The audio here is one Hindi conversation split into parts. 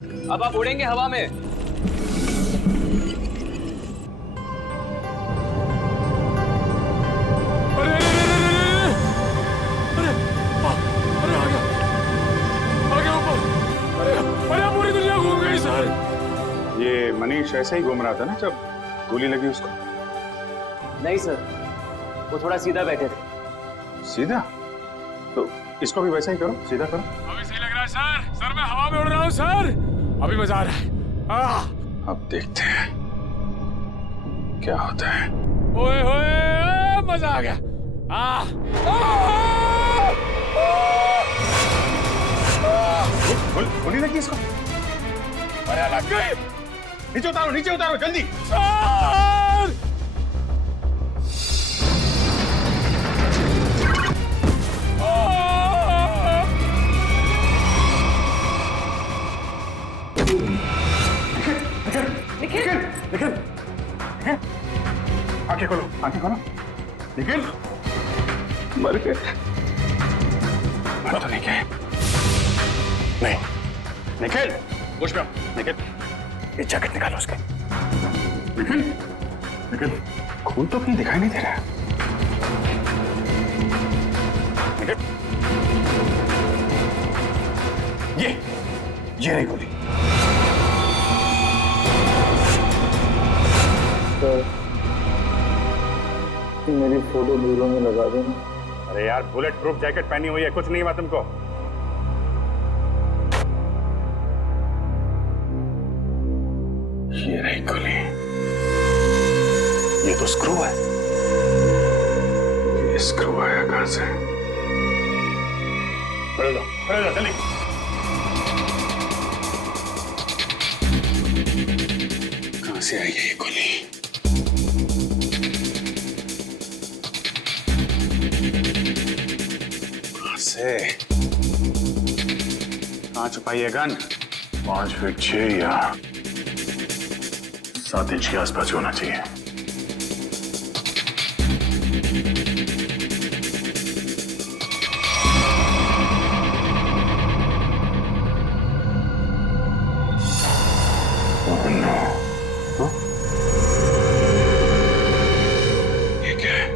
अब आप उड़ेंगे हवा में। अरे आ गया ऊपर। अरे पूरी दुनिया घूम गई सर। ये मनीष ऐसे ही घूम रहा था ना जब गोली लगी उसको? नहीं सर, वो थोड़ा सीधा बैठे थे। सीधा? तो इसको भी वैसा ही करो, सीधा करो। अभी सही लग रहा है सर। सर मैं हवा में उड़ रहा हूँ सर। अभी मजा आ रहा है। अब देखते हैं क्या होता है। ओए होए मजा आ गया। गोली लगी इसको? अरे लग गई। नीचे उतारो जल्दी। सर निखिल, आंखें खोलो। निखिल, मर गए। मर तो नहीं गए। नहीं, निखिल, होश में आओ। निखिल, ये जैकेट निकालो उसके। निखिल, खून तो कहीं दिखाई नहीं दे रहा है। निखिल, ये रही गोली। मेरी फोटो ब्यूरो में लगा देना। अरे यार, बुलेट प्रूफ जैकेट पहनी हुई है, कुछ नहीं हुआ तुमको। ये रही गोली। ये तो स्क्रू है। ये स्क्रू आया कहां से? पकड़ लो जल्दी। कहां से आई है ये गोली? कहां छुपाई है गन? 5 फीट 6 या 7 इंच के आसपास होना चाहिए। ये क्या है?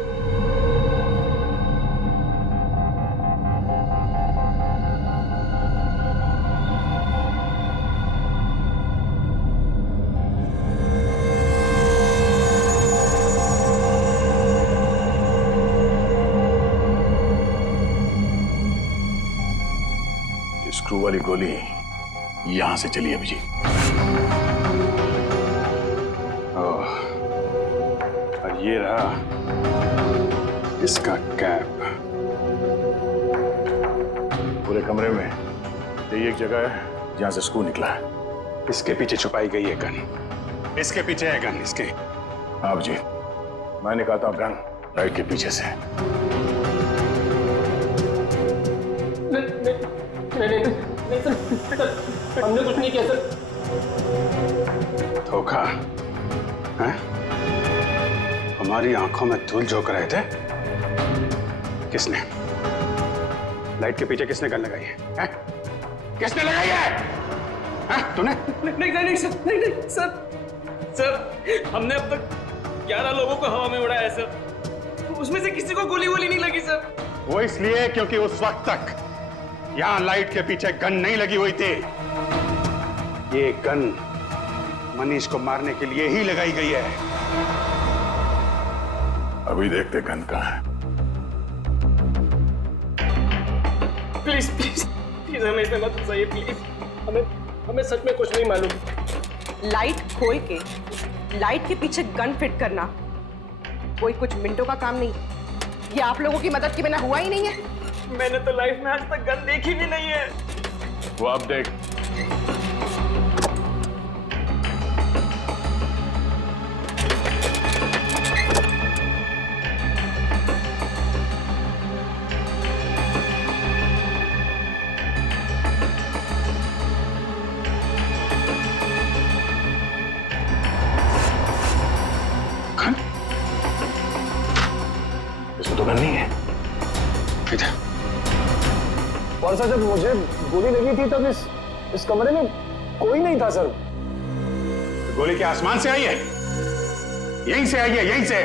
स्क्रू वाली गोली यहां से चली अभी जी। ओह, और ये रहा इसका कैप। पूरे कमरे में यही एक जगह है जहां से स्क्रू निकला है। इसके पीछे छुपाई गई है गन। इसके पीछे है गन, इसके। आप जी, मैं निकालता हूं गन लाइट के पीछे से। नहीं सर, हमने कुछ नहीं किया सर। धोखा है? हमारी आंखों में धूल झोंक रहे थे। किसने? लाइट के पीछे किसने गन लगाई है? किसने लगाई है? तूने? नहीं सर, हमने अब तक 11 लोगों को हवा में उड़ाया है सर। उसमें से किसी को गोली नहीं लगी सर। वो इसलिए क्योंकि उस वक्त तक यहां लाइट के पीछे गन नहीं लगी हुई थी। ये गन मनीष को मारने के लिए ही लगाई गई है। अभी देखते गन कहां है। प्लीज हमें इसमें मत फंसाइए प्लीज। हमें सच में कुछ नहीं मालूम। लाइट खोल के लाइट के पीछे गन फिट करना कोई कुछ मिनटों का काम नहीं। ये आप लोगों की मदद के बिना हुआ ही नहीं है। मैंने तो लाइफ में आज तक गन देखी भी नहीं है। वो आप देख। गन? इसमें तो गन नहीं है। इधर। और सर, जब मुझे गोली लगी थी तब इस कमरे में कोई नहीं था सर। तो गोली क्या आसमान से आई है? यहीं से आई है, यहीं से।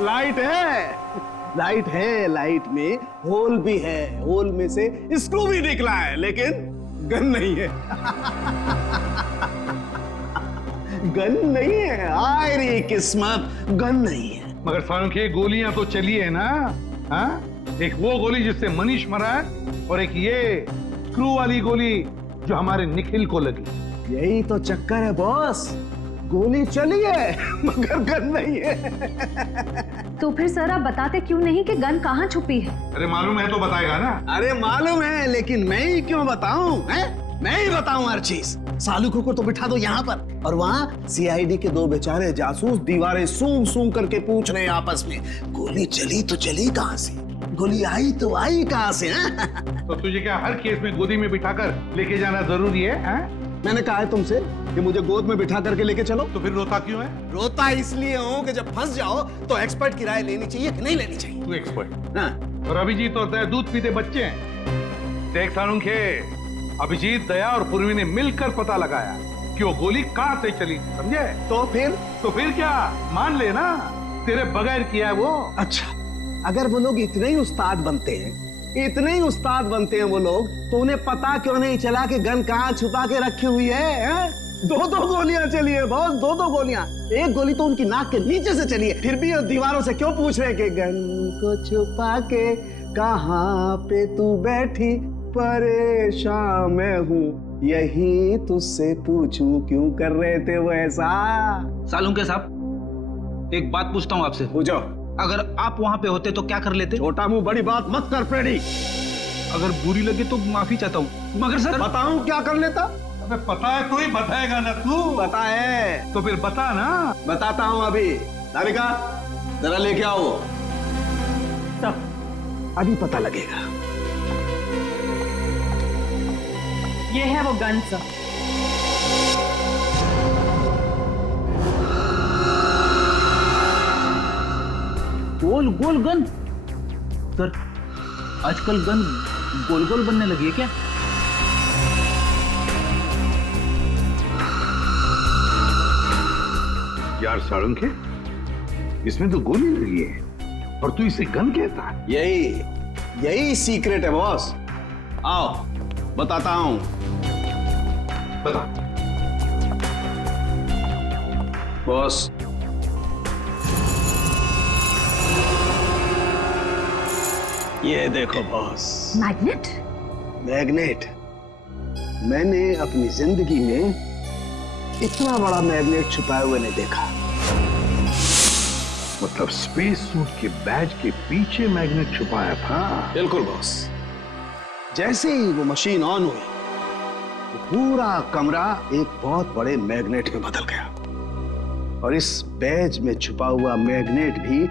लाइट है, लाइट है, लाइट में होल भी है, होल में से स्क्रू भी निकला है, लेकिन गन नहीं है। गन नहीं है, आय रे किस्मत, गन नहीं है। मगर सालुंखे गोलियां तो चली है ना? हाँ, एक वो गोली जिससे मनीष मरा है और एक ये स्क्रू वाली गोली जो हमारे निखिल को लगी। यही तो चक्कर है बॉस, गोली चली है मगर गन नहीं है। तो फिर सर आप बताते क्यों नहीं कि गन कहाँ छुपी है? अरे मालूम है तो बताएगा ना। अरे मालूम है, लेकिन मैं ही क्यों बताऊं? मैं ही बताऊं हर चीज। सालुखों को तो बिठा दो यहाँ पर, और वहाँ सीआईडी के दो बेचारे जासूस दीवारें सूंघ सूंघ करके पूछ रहे हैं आपस में, गोली चली तो चली कहाँ से, गोली आई तो आई कहाँ से? तो तुझे क्या हर केस में गोदी में बिठाकर लेके जाना जरूरी है? मैंने कहा है तुमसे कि मुझे गोद में बिठा करके लेके चलो। तो फिर रोता क्यों है? रोता इसलिए हूँ कि जब फंस जाओ तो एक्सपर्ट की राय लेनी चाहिए कि नहीं लेनी चाहिए। तू एक्सपर्ट। हाँ। और अभिजीत और दया दूध पीते बच्चे हैं। देख सालुंखे, अभिजीत, दया और पूर्वी ने मिलकर पता लगाया कि वो गोली कहाँ से चली, समझे? तो फिर क्या मान लेना, तेरे बगैर किया है वो। अच्छा, अगर वो लोग इतने ही उस्ताद बनते हैं, इतने ही उस्ताद बनते हैं वो लोग, तो उन्हें पता क्यों नहीं चला कि गन कहाँ छुपा के रखी हुई है? दो गोलियां चली है बॉस, दो गोलियां। एक गोली तो उनकी नाक के नीचे से चली है, फिर भी दीवारों से क्यों पूछ रहे कि गन को छुपा के कहाँ पे तू बैठी, परेशान मैं हूँ यही तुझसे पूछूं, क्यों कर रहे थे वो ऐसा? सालुंखे साहब, एक बात पूछता हूँ आपसे। पूछो। अगर आप वहां पे होते तो क्या कर लेते? छोटा मुंह बड़ी बात मत कर फ्रेडी। अगर बुरी लगे तो माफी चाहता हूँ, मगर सर बताऊं क्या कर लेता? अबे पता है तो ही बताएगा ना तू। पता है तो फिर बता ना। बताता हूँ अभी। राधिका जरा लेके आओ। अभी पता लगेगा। ये है वो गन सर। गोल गोल गन? सर आजकल गन गोल गोल बनने लगी है क्या? यार सालुंखे, इसमें तो गोली लगी है और तू इसे गन कहता है? यही सीक्रेट है बॉस। आओ बताता हूं। बता। बॉस, ये देखो बॉस। मैग्नेट? मैग्नेट। मैंने अपनी जिंदगी में इतना बड़ा मैग्नेट छुपाए हुए नहीं देखा। मतलब स्पेस सूट के बैज के पीछे मैग्नेट छुपाया था? बिल्कुल बॉस। जैसे ही वो मशीन ऑन हुई, तो पूरा कमरा एक बहुत बड़े मैग्नेट में बदल गया, और इस बैज में छुपा हुआ मैग्नेट भी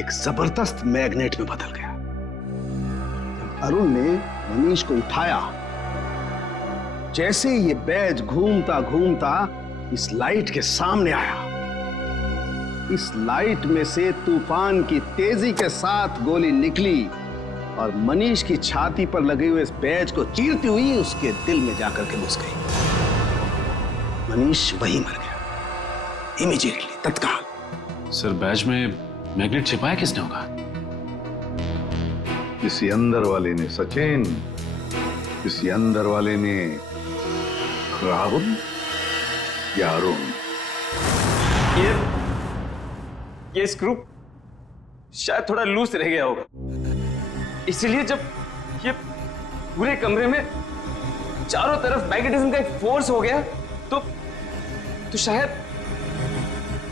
एक जबरदस्त मैग्नेट में बदल गया। जब अरुण ने मनीष को उठाया, जैसे ये बैज घूमता घूमता इस लाइट के सामने आया, इस लाइट में से तूफान की तेजी के साथ गोली निकली और मनीष की छाती पर लगे हुए इस बैज को चीरती हुई उसके दिल में जाकर के घुस गई। मनीष वहीं मर गया, इमीडिएटली, तत्काल। सर, बैज में मैग्नेट छिपाया किसने होगा? किसी अंदर वाले ने सचिन, किसी अंदर वाले ने राहुल या अरुण। ये स्क्रू शायद थोड़ा लूज रह गया होगा, इसीलिए जब ये पूरे कमरे में चारों तरफ मैग्नेटिज्म का एक फोर्स हो गया तो शायद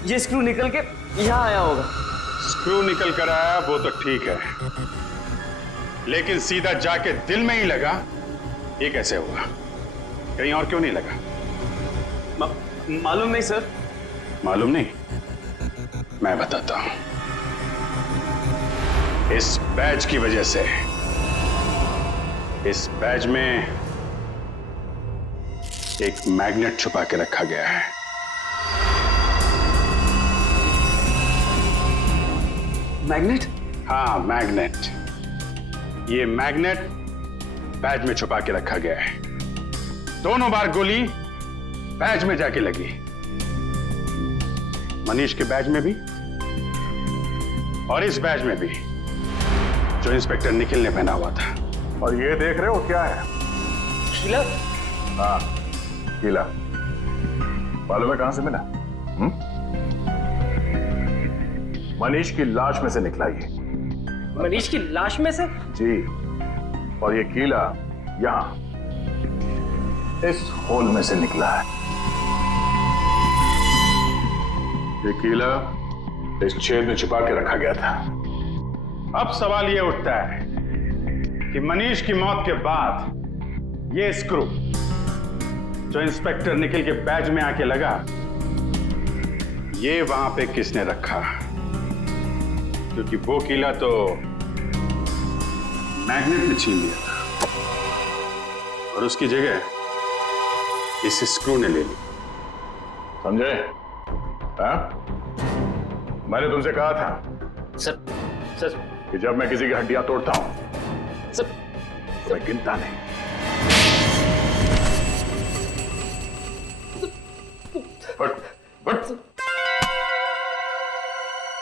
ये स्क्रू निकल के यहां आया होगा। स्क्रू निकल कर आया वो तो ठीक है, लेकिन सीधा जाके दिल में ही लगा, ये कैसे होगा? कहीं और क्यों नहीं लगा? मालूम नहीं सर। मालूम नहीं? मैं बताता हूं। इस बैज की वजह से, इस बैज में एक मैग्नेट छुपा के रखा गया है। मैग्नेट? हाँ, मैग्नेट। ये मैग्नेट बैज में छुपा के रखा गया है। दोनों बार गोली बैज में जाके लगी, मनीष के बैज में भी और इस बैज में भी जो इंस्पेक्टर निखिल ने पहना हुआ था। और ये देख रहे हो क्या है? कीला? हाँ, कीला। मालूम है कहां से मिला? मनीष की लाश में से निकला ये। मनीष की लाश में से? जी, और ये कीला यहां इस होल में से निकला है। ये कीला इस छेद में छिपा के रखा गया था। अब सवाल यह उठता है कि मनीष की मौत के बाद ये स्क्रू जो इंस्पेक्टर निखिल के बैज में आके लगा, ये वहां पे किसने रखा? क्योंकि वो कीला तो मैग्नेट ने छीन लिया था और उसकी जगह इस स्क्रू ने ले ली। समझे? हाँ? मैंने तुमसे कहा था सर कि जब मैं किसी की हड्डियां तोड़ता हूं सर तो मैं गिनता नहीं। बट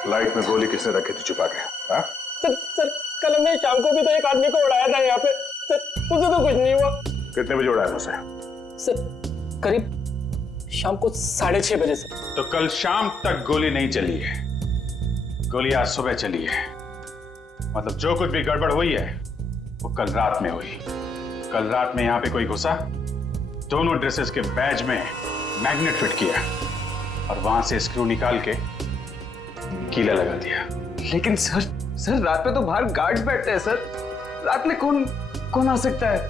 लाइट में गोली किसने रखी थी छुपा के? हाँ? सर कल हमने शाम को भी तो एक आदमी को उड़ाया था यहाँ पे। सर उसे तो कुछ नहीं हुआ। कितने बजे उड़ाया उसे? सर करीब शाम को 6:30 बजे से। तो कल शाम तक गोली नहीं चली है, गोली आज सुबह चली है। मतलब जो कुछ भी गड़बड़ हुई है वो कल रात में हुई। कल रात में यहां पे कोई घुसा, दोनों ड्रेसेस के बैज में मैग्नेट फिट किया और वहां से स्क्रू निकाल के कीला लगा दिया। लेकिन सर रात में तो बाहर गार्ड्स बैठते हैं सर। रात में कौन आ सकता है?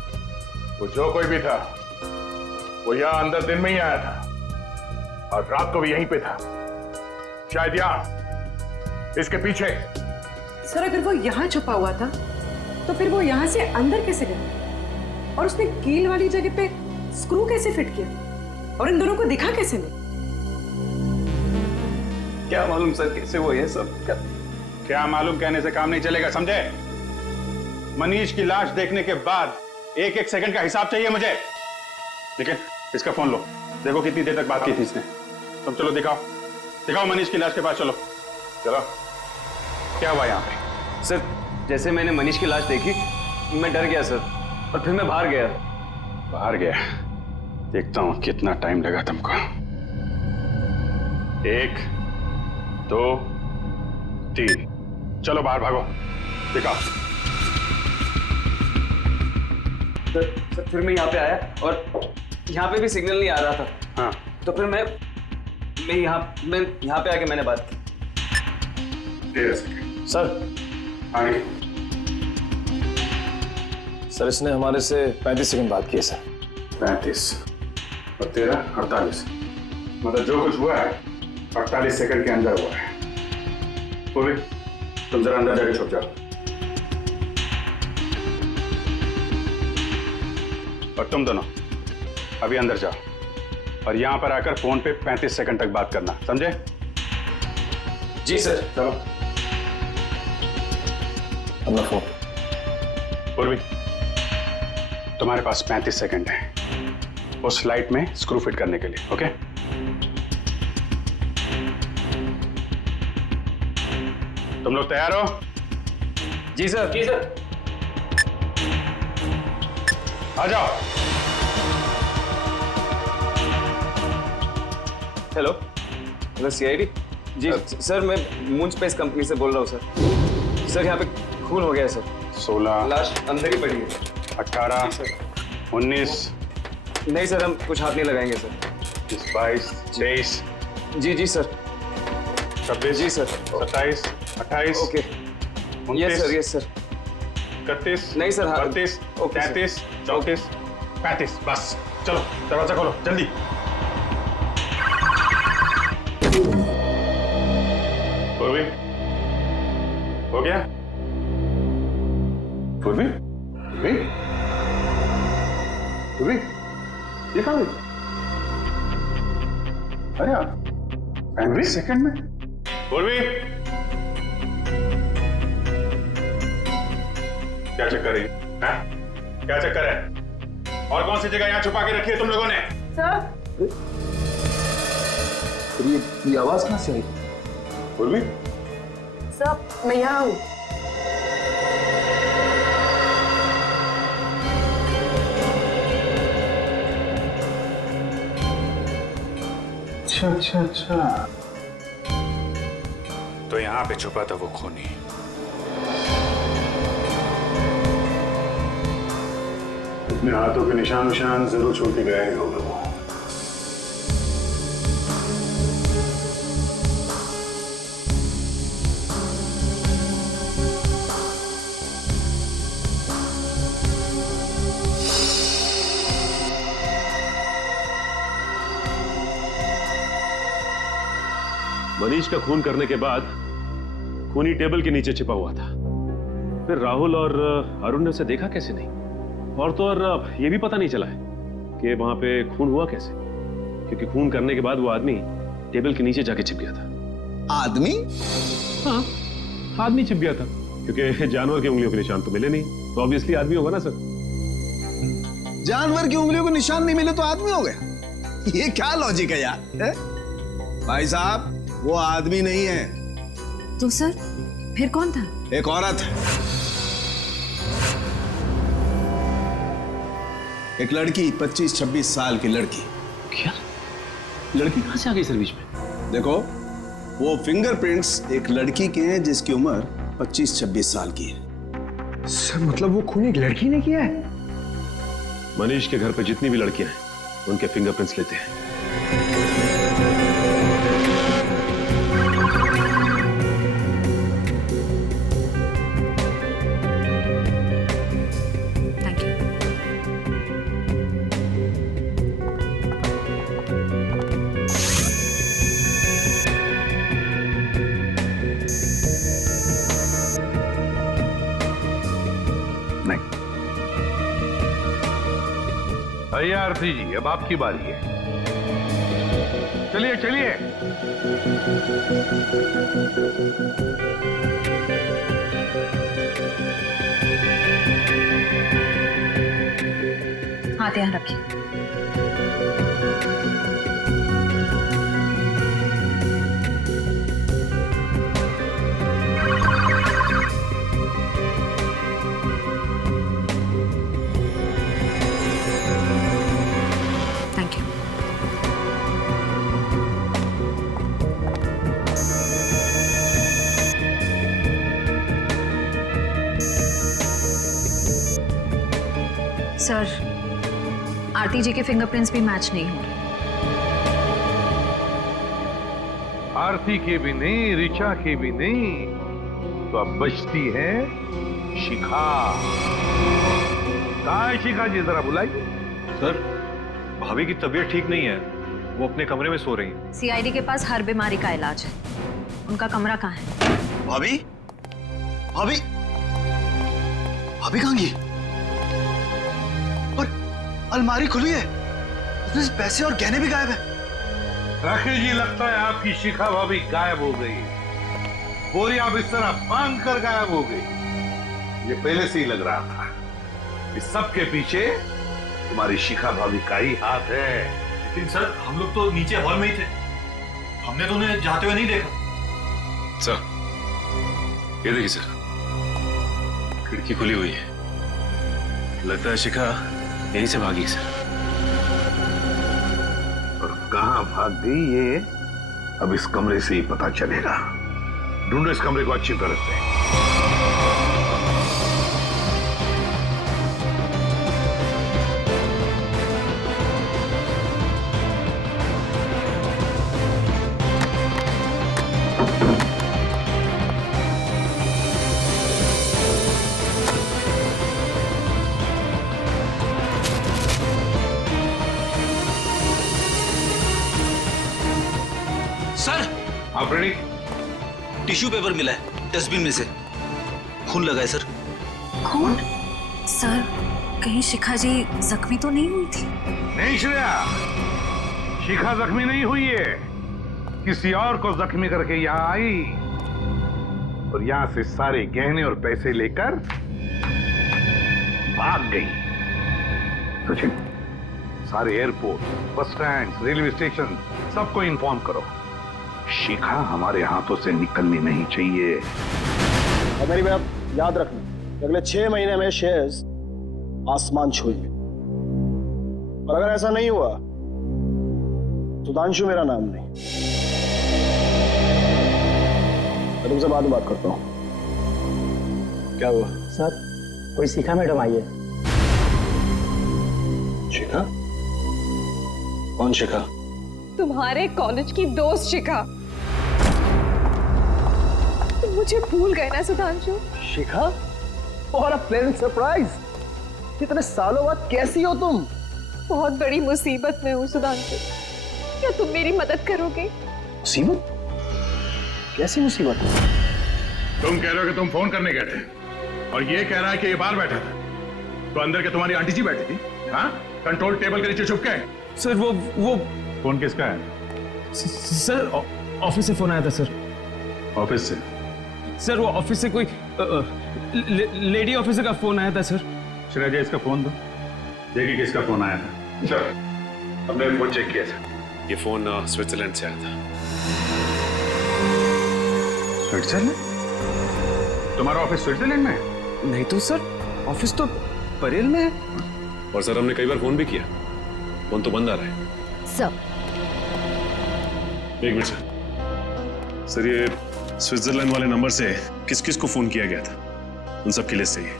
वो जो कोई भी था वो यहां अंदर दिन में ही आया था और रात को भी यहीं पे था, शायद यहां इसके पीछे। सर अगर वो यहाँ छुपा हुआ था तो फिर वो यहाँ से अंदर कैसे गया? और उसने कील वाली जगह पे स्क्रू कैसे फिट किया? और इन दोनों को दिखा कैसे नहीं? क्या मालूम सर कैसे वो ये सब क्या मालूम कहने से काम नहीं चलेगा, समझे? मनीष की लाश देखने के बाद एक एक सेकंड का हिसाब चाहिए मुझे। लेकिन इसका फोन लो, देखो कितनी देर तक बात की थी इसने। तुम चलो दिखाओ मनीष की लाश के पास चलो। चलो, क्या हुआ यहाँ पे? सर जैसे मैंने मनीष की लाश देखी मैं डर गया सर, और फिर मैं बाहर गया। बाहर गया? देखता हूं कितना टाइम लगा तुमको। 1 2 3, चलो बाहर भागो, दिखाओ। सर फिर मैं यहाँ पे आया और यहाँ पे भी सिग्नल नहीं आ रहा था। हाँ, तो फिर मैं यहाँ पे आके मैंने बात की। सर आगे। सर इसने हमारे से 35 सेकंड बात की है सर। 35 और 13 48, मतलब जो कुछ हुआ है 48 सेकंड के अंदर हुआ है। पूरी तुम जरा अंदर जाके छुप जाओ और तुम दोनों अभी अंदर जाओ और यहां पर आकर फोन पे 35 सेकंड तक बात करना, समझे? जी सर। चलो। अपना फोन। पूर्वी, तुम्हारे पास 35 सेकंड है उस लाइट में स्क्रू फिट करने के लिए, ओके? तुम लोग तैयार हो? जी सर। जी सर। आ जाओ। Hello CID. जी सर मैं मून स्पेस कंपनी से बोल रहा हूँ सर। सर यहाँ पे खून हो गया है सर। 16, लाश अंदर ही पड़ी है। 18, 19, नहीं सर हम कुछ हाथ नहीं लगाएंगे सर। 22, 23, जी सर। 26, जी सर। 27, 28, ओके। Yes sir. 31, नहीं सर, हाँ। 32, ओके, सर। 33, 34, 35, बस चलो दरवाजा खोलो जल्दी। पूर्वी, हो गया? पूर्वी? पूर्वी, ये कहाँ गई? अरे यार 35 सेकंड में। पूर्वी, क्या चक्कर है? क्या चक्कर है? और कौन सी जगह यहाँ छुपा के रखी है तुम लोगों ने? सर ये आवाज कहाँ से आई? उर्मी, सर मैं यहाँ हूँ। अच्छा। तो यहाँ पे छुपा था वो खूनी। अपने हाथों के निशान जरूर छोड़ के गए होगा वो। मनीष का खून करने के बाद खूनी टेबल के नीचे छिपा हुआ था। फिर राहुल और अरुण ने उसे देखा कैसे नहीं, और तो और ये भी पता नहीं चला है कि वहां पे खून हुआ कैसे, क्योंकि खून करने के बाद वो आदमी टेबल के नीचे जाके छिप गया था। आदमी? हाँ, आदमी छिप गया था, क्योंकि जानवर की उंगलियों के निशान तो मिले नहीं, तो ऑब्वियसली आदमी होगा ना सर। जानवर की उंगलियों के निशान नहीं मिले तो आदमी हो गया? ये क्या लॉजिक है यार? है? भाई साहब, वो आदमी नहीं है। तो सर फिर कौन था? एक औरत है, एक लड़की, 25-26 साल की लड़की। क्या? लड़की कहां से आ गई सर बीच में? देखो, वो फिंगरप्रिंट्स एक लड़की के हैं जिसकी उम्र 25-26 साल की है। सर मतलब वो खून एक लड़की ने किया है? मनीष के घर पे जितनी भी लड़कियां हैं उनके फिंगरप्रिंट्स लेते हैं। भैया आरती जी, अब आपकी बारी है। चलिए चलिए। हाथ यहाँ रखिए। Thank you. सर, आरती जी के फिंगरप्रिंट्स भी मैच नहीं हो रहे। आरती के भी नहीं, ऋचा के भी नहीं, तो अब बचती है शिखा। कहाँ है शिखा जी? जरा बुलाइए। सर, भाभी की तबीयत ठीक नहीं है, वो अपने कमरे में सो रही हैं। सीआईडी के पास हर बीमारी का इलाज है। उनका कमरा कहाँ है? भाभी? भाभी? भाभी कहाँ गई? और अलमारी खुली है, उसमें से पैसे और गहने भी गायब है। राकेश जी, लगता है आपकी शिखा भाभी गायब हो गई। बोरिया बिस्तर बांध कर गायब हो गई। ये पहले से ही लग रहा था। इस सब के पीछे तुम्हारी शिखा भाभी का ही हाथ है। लेकिन सर, हम लोग तो नीचे हॉल में ही थे, हमने तो उन्हें जाते हुए नहीं देखा। सर, ये देखिए सर, खिड़की खुली हुई है। लगता है शिखा यहीं से भागी सर। और कहां भाग गई ये अब इस कमरे से ही पता चलेगा। ढूंढो इस कमरे को अच्छी तरह से। सर, हाँ प्रणीत, टिश्यू पेपर मिला है डस्टबिन में से। खून लगा है सर। खून? सर, कहीं शिखा जी जख्मी तो नहीं हुई थी? नहीं श्रेया, शिखा जख्मी नहीं हुई है। किसी और को जख्मी करके यहाँ आई और यहाँ से सारे गहने और पैसे लेकर भाग गई। सचिन, सारे airport, bus stand, railway station सबको इन्फॉर्म करो, शिखा हमारे हाथों से निकलनी नहीं चाहिए। और मेरी बात याद रखना, अगले 6 महीने में शेयर्स आसमान छूएंगे, और अगर ऐसा नहीं हुआ सुधांशु मेरा नाम नहीं। मैं तुमसे बाद में बात करता हूं। क्या हुआ? सर कोई शिखा मैडम आई है। शिखा? कौन शिखा? तुम्हारे कॉलेज की दोस्त शिखा। तुम मुझे भूल गए ना सुधांशु? शिखा? और प्लेजेंट सरप्राइज। इतने सालों बाद कैसी हो तुम? बहुत बड़ी मुसीबत में हूँ सुधांशु, क्या तुम मेरी मदद करोगे? मुसीबत? कैसी मुसीबत? तुम कह रहे हो कि तुम फोन करने गए थे और ये कह रहा है कि ये बाहर बैठा था, तो अंदर के तुम्हारी आंटी जी बैठी थी, हाँ? कंट्रोल टेबल के नीचे छुप के। सर वो फोन किसका है? सर ऑफिस से फोन आया था सर। ऑफिस से? सर वो ऑफिस से कोई लेडी ऑफिसर का फोन आया था सर। श्रेया, इसका फोन दो, देखिए किसका फोन आया था। सर, हमने फोन चेक किया था, ये फोन स्विट्जरलैंड से आया था। स्विट्जरलैंड? तुम्हारा ऑफिस स्विट्जरलैंड में है? नहीं तो सर, ऑफिस तो परेल में है। और सर हमने कई बार फोन भी किया, फोन तो बंद आ रहा है। सर एक मिनट सर, ये स्विट्जरलैंड वाले नंबर से किस किस को फोन किया गया था, उन सब की लिस्ट चाहिए।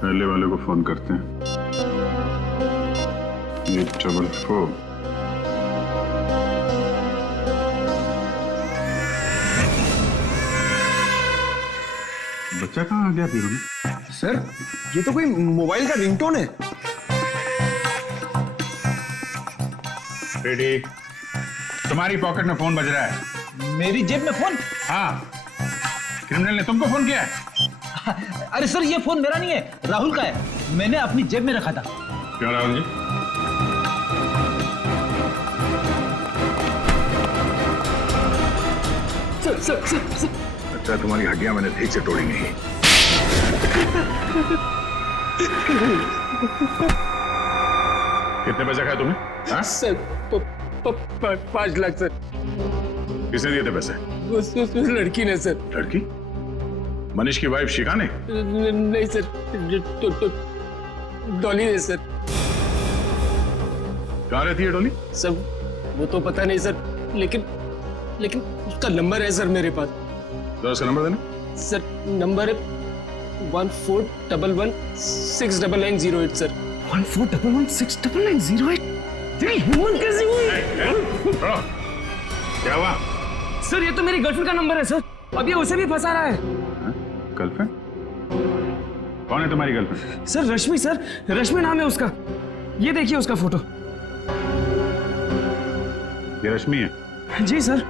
पहले वाले को फोन करते हैं, 844। बच्चा कहाँ आ गया फिर में? सर ये तो कोई मोबाइल का रिंगटोन है। बेटी, तुम्हारी पॉकेट में फोन बज रहा है। मेरी जेब में फोन? हाँ, क्रिमिनल ने तुमको फोन किया है। अरे सर ये फोन मेरा नहीं है, राहुल का है, मैंने अपनी जेब में रखा था। क्यों राहुल जी? सर अच्छा, तुम्हारी हड्डियां मैंने ठीक से तोड़ी नहीं। कितने पैसे खाए तुमने? हाँ? Sir 5 lakh sir. किसने दिए थे पैसे? उस लड़की ने सर। लड़की? मनीष की वाइफ शिखा ने? नहीं सर, तो डॉली ने सर। कहाँ रहती है डॉली? सर वो तो पता नहीं सर, लेकिन उसका नंबर है सर मेरे पास। तो उसका नंबर देना। सर नंबर है 1411699908 सर। 1411699908? तेरी हिम्मत कैसी हुई? क्या हुआ? सर ये तो मेरी गर्लफ्रेंड का नंबर है सर, अब ये उसे भी फंसा रहा है। गर्लफ्रेंड? कौन है तुम्हारी गर्लफ्रेंड? सर रश्मि नाम है उसका, ये देखिए उसका फोटो। ये रश्मि है? जी सर।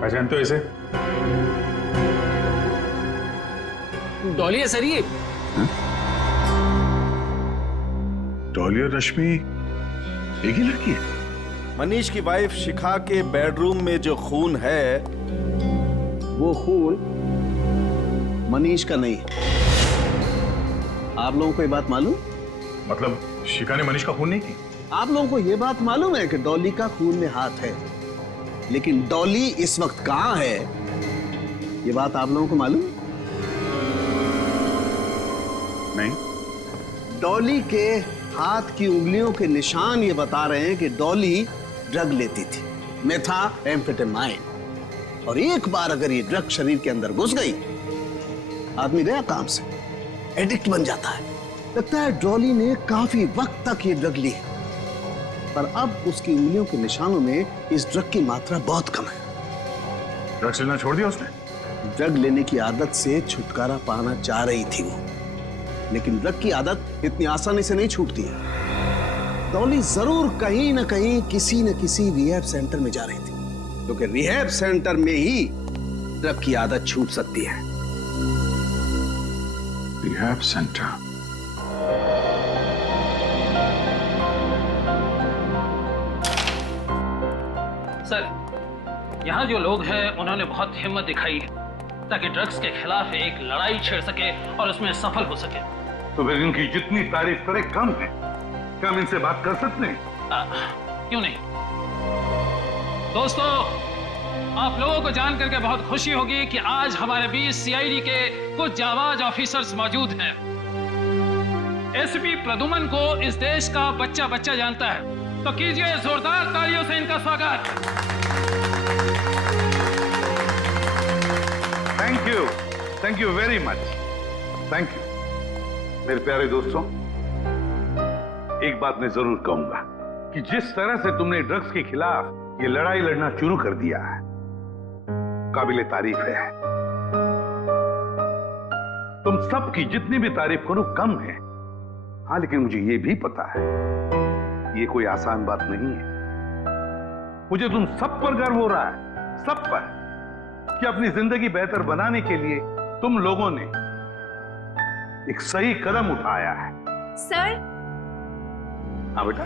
पहचानते हो इसे? डॉली है सर ये। डॉली और रश्मि एक ही लड़की है? मनीष की वाइफ शिखा के बेडरूम में जो खून है वो खून मनीष का नहीं है। आप लोगों को ये बात मालूम? मतलब शिखा ने मनीष का खून नहीं की? आप लोगों को ये बात मालूम है कि डॉली का खून में हाथ है, लेकिन डॉली इस वक्त कहां है, ये बात आप लोगों को मालूम? नहीं। डॉली के हाथ की उंगलियों के निशान ये बता रहे हैं कि डॉली ड्रग लेती थी, मेथाम्फेटामाइन, और एक बार अगर ये ड्रग शरीर के अंदर घुस गई, आदमी गया काम से, एडिक्ट बन जाता है। लगता है डॉली ने काफी वक्त तक ये ड्रग ली है, पर अब उसकी उंगलियों के निशानों में इस ड्रग की मात्रा बहुत कम है। ड्रग्स लेना छोड़ दिया उसने? ड्रग लेने की आदत से छुटकारा पाना चाह रही थी वो, लेकिन ड्रग की आदत इतनी आसानी से नहीं छूटती है। डॉली जरूर कहीं ना कहीं किसी न किसी रिहैब सेंटर में जा रही थी, क्योंकि रिहैब सेंटर में ही ड्रग की आदत छूट सकती है। Rehab centre? सर यहाँ जो लोग हैं उन्होंने बहुत हिम्मत दिखाई, ताकि ड्रग्स के खिलाफ एक लड़ाई छेड़ सके और उसमें सफल हो सके। तो फिर इनकी जितनी तारीफ करे कम है। क्या हम इनसे बात कर सकते हैं? क्यों नहीं दोस्तों, आप लोगों को जान करके बहुत खुशी होगी कि आज हमारे बीच सीआईडी के कुछ जाबाज ऑफिसर्स मौजूद हैं। एसपी प्रदुमन को इस देश का बच्चा बच्चा जानता है, तो कीजिए जोरदार तालियों से इनका स्वागत। Thank you very much, thank you. मेरे प्यारे दोस्तों, एक बात मैं जरूर कहूंगा कि जिस तरह से तुमने ड्रग्स के खिलाफ ये लड़ाई लड़ना शुरू कर दिया है, काबिले तारीफ है। तुम सबकी जितनी भी तारीफ करो कम है। हाँ, लेकिन मुझे ये भी पता है ये कोई आसान बात नहीं है। मुझे तुम सब पर गर्व हो रहा है, सब पर, कि अपनी जिंदगी बेहतर बनाने के लिए तुम लोगों ने एक सही कदम उठाया है। सर। हाँ बेटा।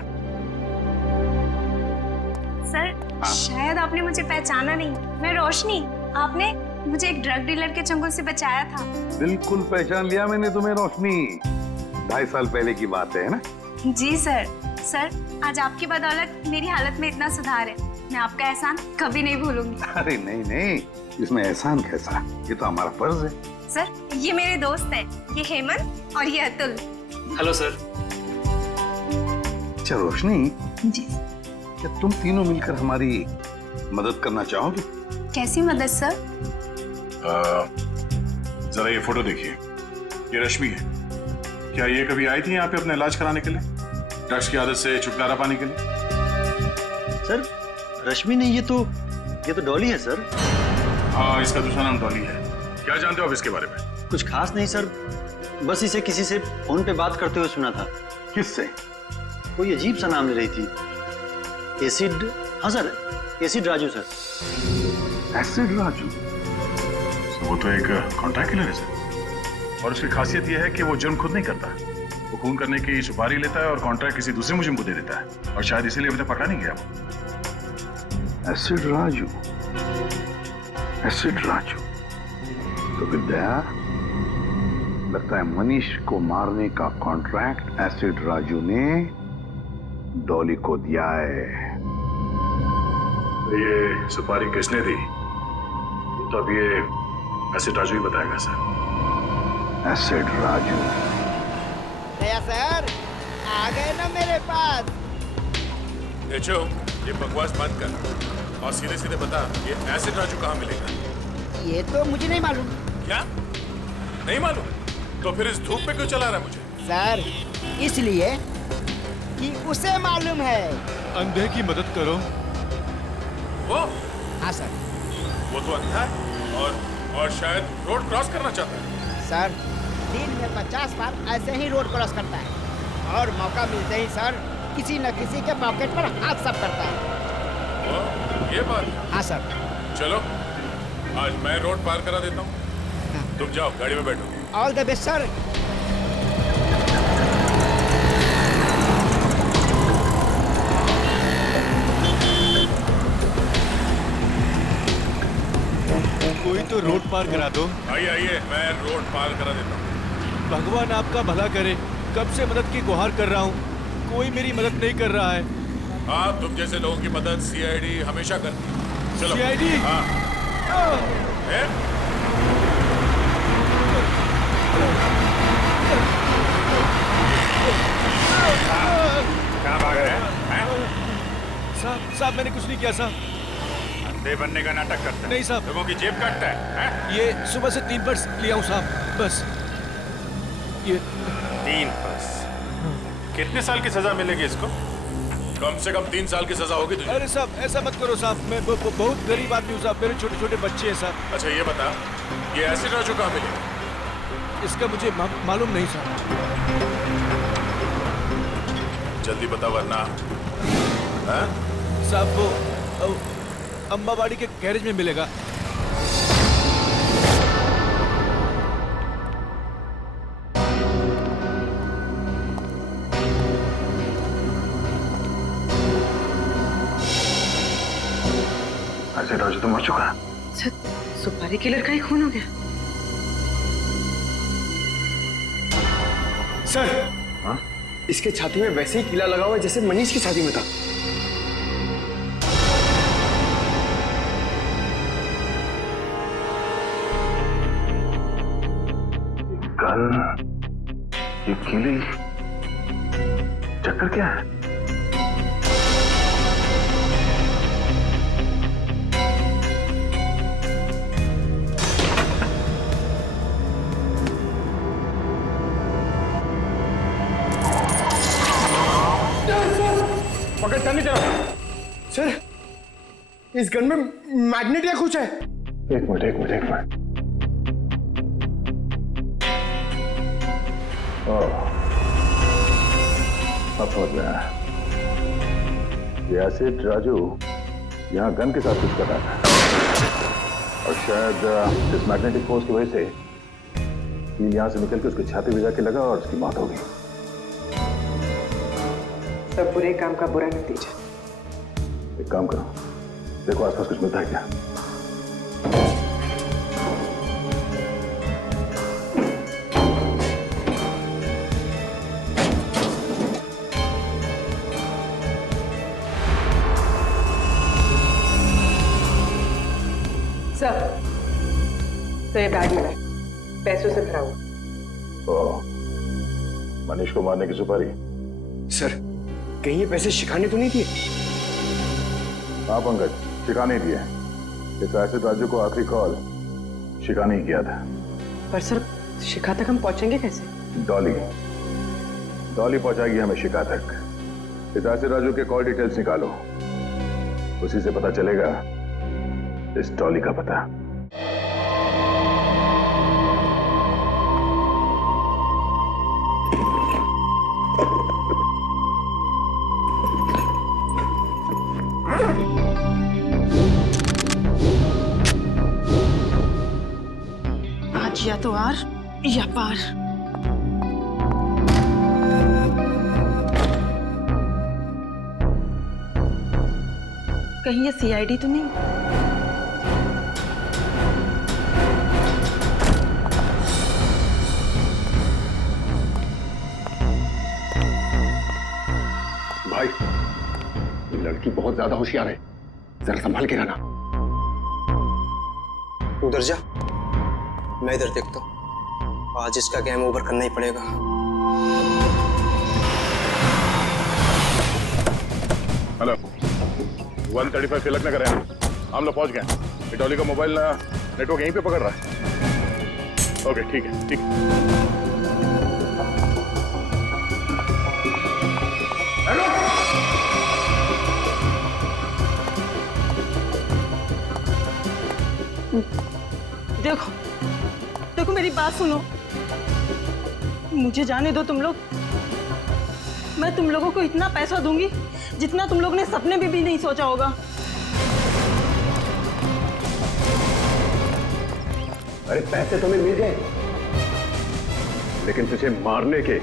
सर, शायद आपने मुझे पहचाना नहीं। मैं रोशनी, आपने मुझे एक ड्रग डीलर के चंगुल से बचाया था। बिल्कुल पहचान लिया मैंने तुम्हें रोशनी। 2.5 साल पहले की बात है ना? जी सर। सर, आज आपकी बदौलत मेरी हालत में इतना सुधार है, मैं आपका एहसान कभी नहीं भूलूंगी। अरे नहीं नहीं, इसमें एहसान कैसा, ये तो हमारा फर्ज है। सर, ये मेरे दोस्त हैं, ये हेमंत और ये अतुल। Hello sir. अच्छा रोशनी जी। क्या तुम तीनों मिलकर हमारी मदद करना चाहोगे? कैसी मदद सर? जरा ये फोटो देखिए, ये रश्मि है। क्या ये कभी आई थी यहाँ पे अपना इलाज कराने के लिए, ड्रग्स की आदत से छुटकारा पाने के लिए? सर, रश्मि नहीं, ये तो डॉली है सर। हाँ, इसका दूसरा नाम डॉली है। क्या जानते हो आप इसके बारे में? कुछ खास नहीं सर, बस इसे किसी से फोन पे बात करते हुए सुना था। किससे? कोई अजीब सा नाम ले रही थी। एसिड, हाँ sir, acid Raju sir. Acid Raju? वो तो एक कॉन्ट्रैक्ट किलर है सर, और उसकी खासियत यह है कि वो जुर्म खुद नहीं करता। वो खून करने की सुपारी लेता है और कॉन्ट्रैक्ट किसी दूसरे मुजरिम को दे देता है, और शायद इसीलिए अभी तक पकड़ा नहीं गया वो। Acid Raju, acid Raju. तो विद्या, लगता है मनीष को मारने का कॉन्ट्रैक्ट एसिड राजू ने डॉली को दिया है। ये सुपारी किसने दी तो अब ये एसिड राजू ही बताएगा सर। एसिड राजू। नया सर, आ गए ना मेरे पास। देखो, ये बकवास बंद कर और सीधे सीधे बता, ये एसिड राजू कहाँ मिलेगा? ये तो मुझे नहीं मालूम। क्या नहीं मालूम? तो फिर इस धूप पे क्यों चला रहा है मुझे? सर, इसलिए कि उसे मालूम है। अंधे की मदद करो। वो? हाँ सर। वो तो अंधा है और शायद रोड क्रॉस करना चाहता है। सर, दिन में 50 बार ऐसे ही रोड क्रॉस करता है, और मौका मिलते ही सर किसी न किसी के पॉकेट पर हाथ साफ करता है। ये बात? हाँ सर। चलो, आज मैं रोड पार करा देता हूँ। तुम जाओ, गाड़ी में बैठो। All the best sir. कोई तो रोड पार करा दो। आइए आइए, मैं रोड पार करा देता हूँ। भगवान आपका भला करे, कब से मदद की गुहार कर रहा हूँ, कोई मेरी मदद नहीं कर रहा है। हाँ, तुम जैसे लोगों की मदद सीआईडी हमेशा करती है। चलो। सीआईडी? हाँ। कहाँ भाग रहे हैं? साहब, मैंने कुछ नहीं किया साहब। अंधे बनने का नाटक करता है? नहीं साहब। लोगों की जेब काटता है? ये सुबह से 3 पर्स लिया हूँ साहब, बस ये 3 पर्स। कितने साल की सजा मिलेगी इसको? कम से कम 3 साल की सजा होगी तुझे। अरे साहब, ऐसा मत करो साहब, मैं बहुत गरीब आदमी हूँ साहब, मेरे छोटे छोटे बच्चे हैं साहब। अच्छा ये बता, ये एसिड राजू कहाँ मिलेगा? इसका मुझे मालूम नहीं साहब। जल्दी बता वरना। साहब वो अम्बाबाड़ी के गैरेज में मिलेगा। एसिड राजू तो मर चुका है। सुपारी किलर का ही खून हो गया। सर, हाँ? इसके छाती में वैसे ही कीला लगा हुआ है जैसे मनीष की छाती में था। गन, ये कीली, चक्कर क्या है? पकड़ता नहीं तेरा। सर, इस गन में मैग्नेट या कुछ है। एक मिनट। अब समझ में आया। ये एसिड राजू यहाँ गन के साथ कुछ कर रहा था और शायद इस मैग्नेटिक फोर्स की वजह से कील यहाँ से निकल के उसकी छाती में जाके लगा और उसकी मौत हो गई। सब बुरे काम का बुरा नतीजा। एक काम करो, देखो आसपास कुछ मिलता है क्या। सर, तो ये बैग मिला है, पैसों से भरा हुआ। मनीष को मारने की सुपारी। सर, कहीं ये पैसे शिखा ने तो नहीं दिए? हाँ पंकज, शिखा नहीं दिए। इस एसिड राजू को आखिरी कॉल शिखा ने ही किया था। पर सर, शिखा तक हम पहुंचेंगे कैसे? डॉली पहुंचाएगी हमें शिखा तक। इस एसिड राजू के कॉल डिटेल्स निकालो, उसी से पता चलेगा इस डॉली का पता। आज या तो आर या पार। कहीं ये सीआईडी तो नहीं? भाई, ये लड़की बहुत ज्यादा होशियार है, जरा संभाल के रहना। उधर जा, मैं इधर देखता हूँ। आज इसका गेम ओवर करना ही पड़ेगा। हेलो, 135 तिलक नगर है, हम लोग पहुंच गए। डॉली का मोबाइल नेटवर्क यहीं पे पकड़ रहा है। ओके, ठीक है, ठीक है। देखो, देखो मेरी बात सुनो, मुझे जाने दो तुम लोग। मैं तुम लोगों को इतना पैसा दूंगी जितना तुम लोगों ने सपने में भी नहीं सोचा होगा। अरे पैसे तुम्हें मिल गए, लेकिन तुझे मारने के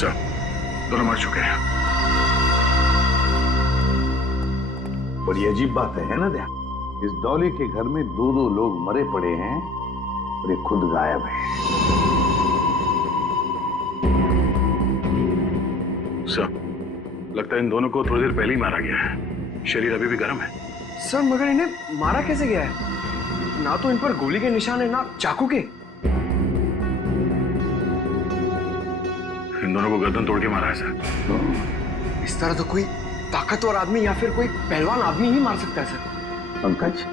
सर, दोनों मर चुके हैं। बड़ी अजीब बात है ना दया? इस डॉली के घर में दो लोग मरे पड़े हैं और ये खुद गायब है। सर, लगता है इन दोनों को थोड़ी देर पहले ही मारा गया है। शरीर अभी भी गर्म है। सर, मगर इन्हें मारा कैसे गया है? ना तो इन पर गोली के निशान है, ना चाकू के। इन दोनों को गर्दन तोड़ के मारा है सर। इस तरह तो कोई ताकतवर आदमी या फिर कोई पहलवान आदमी ही मार सकता है सर। पंकज,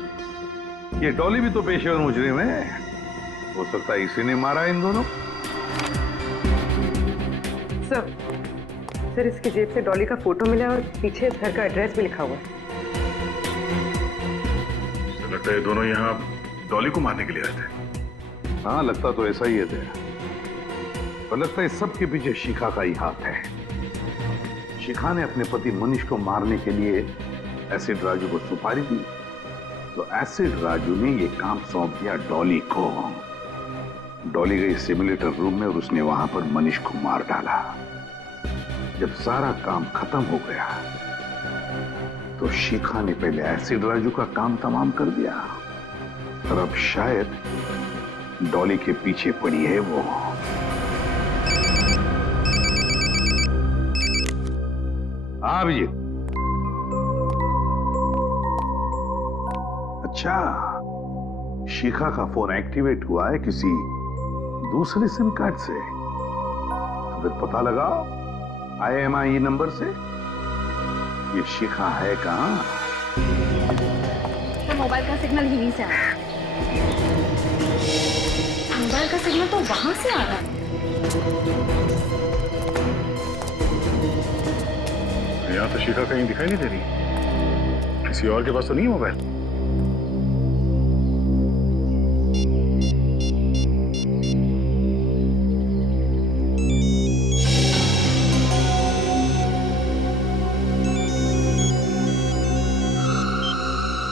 ये डॉली भी तो पेशेवर मुजरिम है, हो सकता है इसी ने मारा इन दोनों। सर, इसकी जेब से डॉली का फोटो मिला और पीछे घर का एड्रेस भी लिखा हुआ है। लगता है दोनों यहाँ डॉली को मारने के लिए आए थे। हाँ, लगता तो ऐसा ही है दया। पर लगता है सबके पीछे शिखा का ही हाथ है। शिखा ने अपने पति मनीष को मारने के लिए एसिड राजू को सुपारी दी, तो एसिड राजू ने ये काम सौंप दिया डॉली को। डॉली गई सिमुलेटर रूम में और उसने वहां पर मनीष को मार डाला। जब सारा काम खत्म हो गया तो शिखा ने पहले एसिड राजू का काम तमाम कर दिया और अब शायद डॉली के पीछे पड़ी है वो। हाँ अभिजीत। अच्छा, शिखा का फोन एक्टिवेट हुआ है किसी दूसरे सिम कार्ड से, तो फिर पता लगा IMEI नंबर से ये शिखा है कहां? तो मोबाइल का सिग्नल यहीं से आ रहा है। मोबाइल का सिग्नल तो वहां से आ रहा है। यहाँ तो शिखा कहीं दिखाई नहीं दे रही। किसी और के पास तो नहीं है मोबाइल?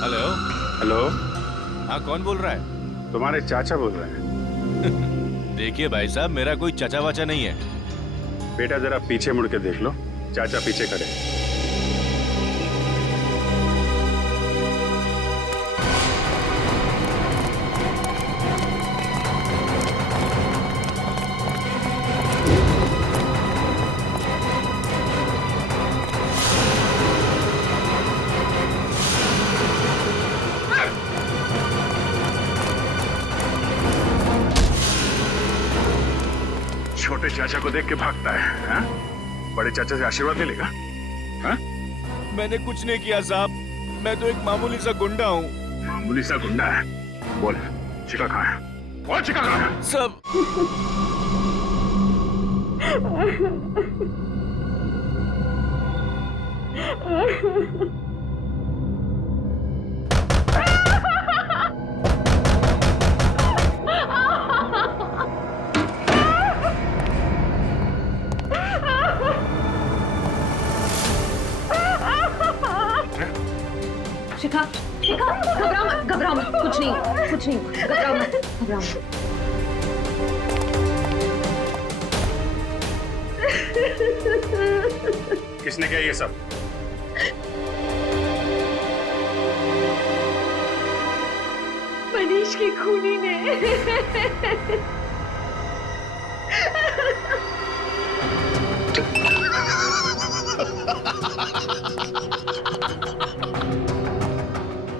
हेलो। हेलो। हाँ, कौन बोल रहा है? तुम्हारे चाचा बोल रहे हैं। देखिए भाई साहब, मेरा कोई चाचा वाचा नहीं है। बेटा जरा पीछे मुड़ के देख लो, चाचा पीछे खड़े। छोटे चाचा को देख के भागता है, हा? बड़े चाचा से आशीर्वाद मिलेगा? हा? मैंने कुछ नहीं किया साहब, मैं तो एक मामूली सा गुंडा हूँ। मामूली सा गुंडा है? बोल, शिखा कहाँ है? बोल, शिखा कहाँ है? सब शिखा, शिखा, घबराओ मत, कुछ नहीं, घबराओ मत। किसने किया ये सब? मनीष की खूनी ने।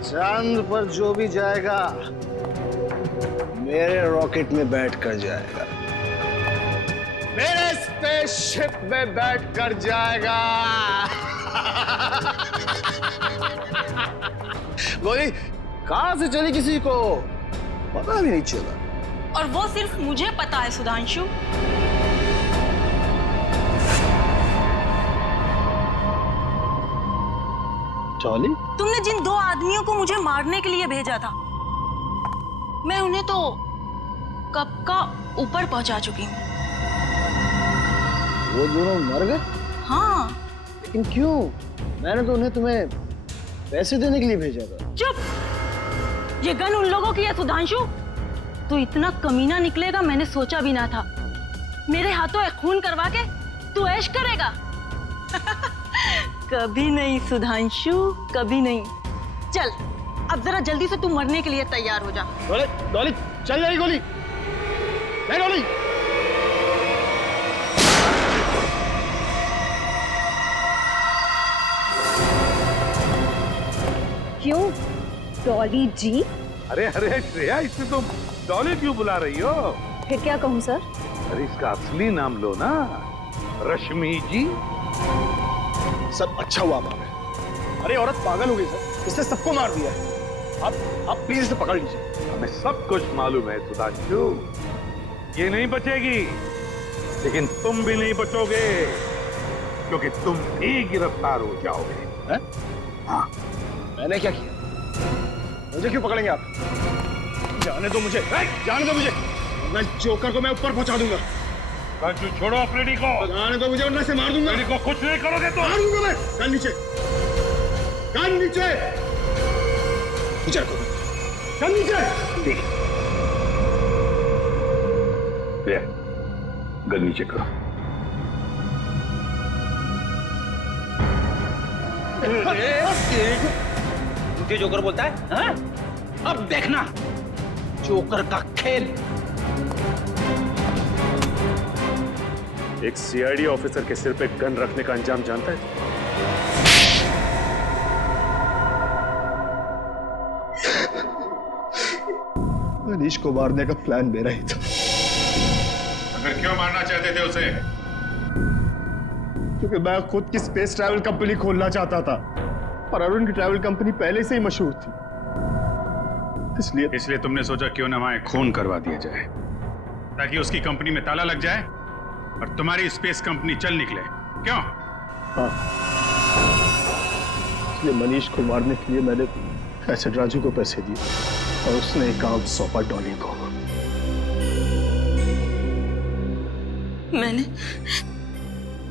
चांद पर जो भी जाएगा मेरे रॉकेट में बैठ कर जाएगा, मेरे स्पेसशिप में बैठ कर जाएगा। गोली कहां से चली किसी को पता भी नहीं चला। और वो सिर्फ मुझे पता है सुधांशु। डॉली, तुमने जिन दो आदमियों को मुझे मारने के लिए भेजा था, मैं उन्हें तो कब का ऊपर पहुंचा चुकी हूँ। वो दोनों मर गए? हाँ। लेकिन क्यों? मैंने तो उन्हें तुम्हें पैसे देने के लिए भेजा था। चुप! ये गन उन लोगों की है सुधांशु। तू इतना कमीना निकलेगा मैंने सोचा भी ना था। मेरे हाथों एक खून करवा के तू ऐश करेगा? कभी नहीं सुधांशु, कभी नहीं। चल अब जरा जल्दी से तू मरने के लिए तैयार हो जा। डॉली, डॉली, चल जाएगी गोली। नहीं डॉली। क्यों डॉली जी? अरे अरे श्रेया, इसमें तुम डॉली क्यों बुला रही हो? फिर क्या कहूँ सर? अरे इसका असली नाम लो ना, रश्मि जी। सब अच्छा हुआ मामा। अरे औरत पागल हो गई सर, इसने सबको मार दिया है। आप प्लीज इसे पकड़ लीजिए। हमें सब कुछ मालूम है सुधांशु, ये नहीं बचेगी, लेकिन तुम भी नहीं बचोगे, क्योंकि तुम भी गिरफ्तार हो जाओगे। हाँ, मैंने क्या किया? मुझे क्यों पकड़ेंगे आप? जाने दो मुझे, जाने दो मुझे। मैं जोकर को मैं ऊपर पहुंचा दूंगा। राजू छोड़ो अफ्रीडी को। जाने दो मुझे, वरना से मार दूंगा। अफ्रीडी को कुछ नहीं करोगे तो मार दूंगा मैं। कान नीचे, कान नीचे, नीचे रखो, कान नीचे। गन नीचे करो। मुझे जोकर बोलता है हाँ? अब देखना जोकर का खेल। एक सीआईडी ऑफिसर के सिर पे गन रखने का अंजाम जानता है? मनीष को मारने का प्लान मेरा ही था। अगर क्यों मारना चाहते थे उसे? क्योंकि मैं खुद की स्पेस ट्रैवल कंपनी खोलना चाहता था और अरुण की ट्रैवल कंपनी पहले से ही मशहूर थी, इसलिए तुमने सोचा क्यों ना वहां खून करवा दिया जाए ताकि उसकी कंपनी में ताला लग जाए और तुम्हारी स्पेस कंपनी चल निकले, क्यों? हाँ, इसलिए मनीष को मारने के लिए मैंने एसिड राजू को पैसे दिए और उसने काम सौंपा डॉली को।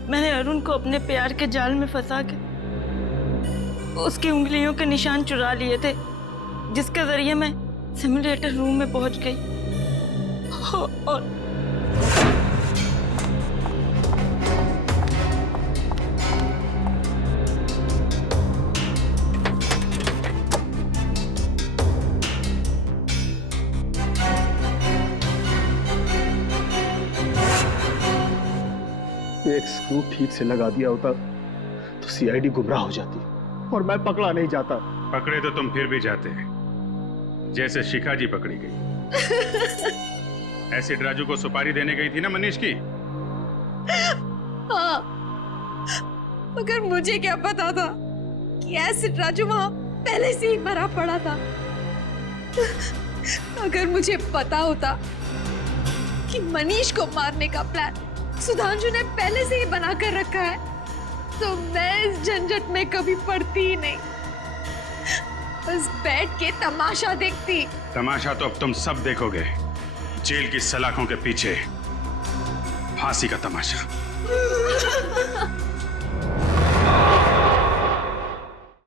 मैंने अरुण को अपने प्यार के जाल में फंसा के उसकी उंगलियों के निशान चुरा लिए थे, जिसके जरिए मैं सिमुलेटर रूम में पहुंच गई और एक स्क्रू ठीक से लगा दिया होता तो सीआईडी गुमराह हो जाती और मैं पकड़ा नहीं जाता। पकड़े तो तुम फिर भी जाते, जैसे शिखा जी पकड़ी गई। एसिड राजू को सुपारी देने गई थी ना मनीष की? हाँ, मगर मुझे क्या पता था कि एसिड राजू वहां पहले से ही मरा पड़ा था। अगर मुझे पता होता कि मनीष को मारने का प्लान सुधांशु ने पहले से ही बना कर रखा है तो मैं इस झंझट में कभी पड़ती ही नहीं, बस बैठ के तमाशा देखती। तमाशा तो अब तुम सब देखोगे, जेल की सलाखों के पीछे फांसी का तमाशा।